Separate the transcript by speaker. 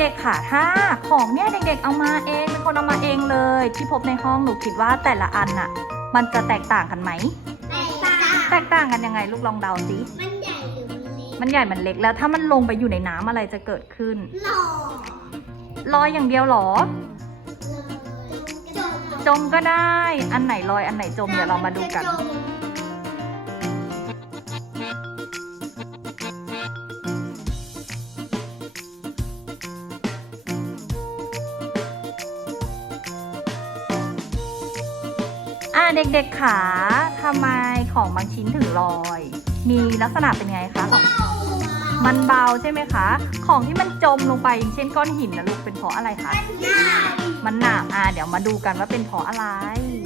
Speaker 1: เด็กๆค่ะ ถ้าของเนี่ยเด็กๆเอามาเองเป็นคนเอามาเองเลย ที่พบในห้องหนูคิดว่าแต่ละอันน่ะ มันจะแตกต่างกันไหมแตกต่างกันยังไงลูกลองเดาสิ
Speaker 2: มันใหญ่หรือมันเล็ก
Speaker 1: มันใหญ่มันเล็กแล้วถ้ามันลงไปอยู่ในน้ำอะไรจะเกิดขึ้น
Speaker 2: หล่อ
Speaker 1: ลอยอย่างเดียวเหรอ
Speaker 2: จม
Speaker 1: จมก็ได้อันไหนลอยอันไหนจมเดี๋ยวเรามาดูกัน อ่าเด็กๆขาทำไมของบางชิ้นถึงลอย มีลักษณะเป็นไงคะของมันเบาใช่ไหมคะ ของที่มันจมลงไปอย่างเช่นก้อนหินนะลูกเป็นเพราะอะไรคะ มันหนาอ่าเดี๋ยวมาดูกันว่าเป็นเพราะอะไร
Speaker 2: แล้ว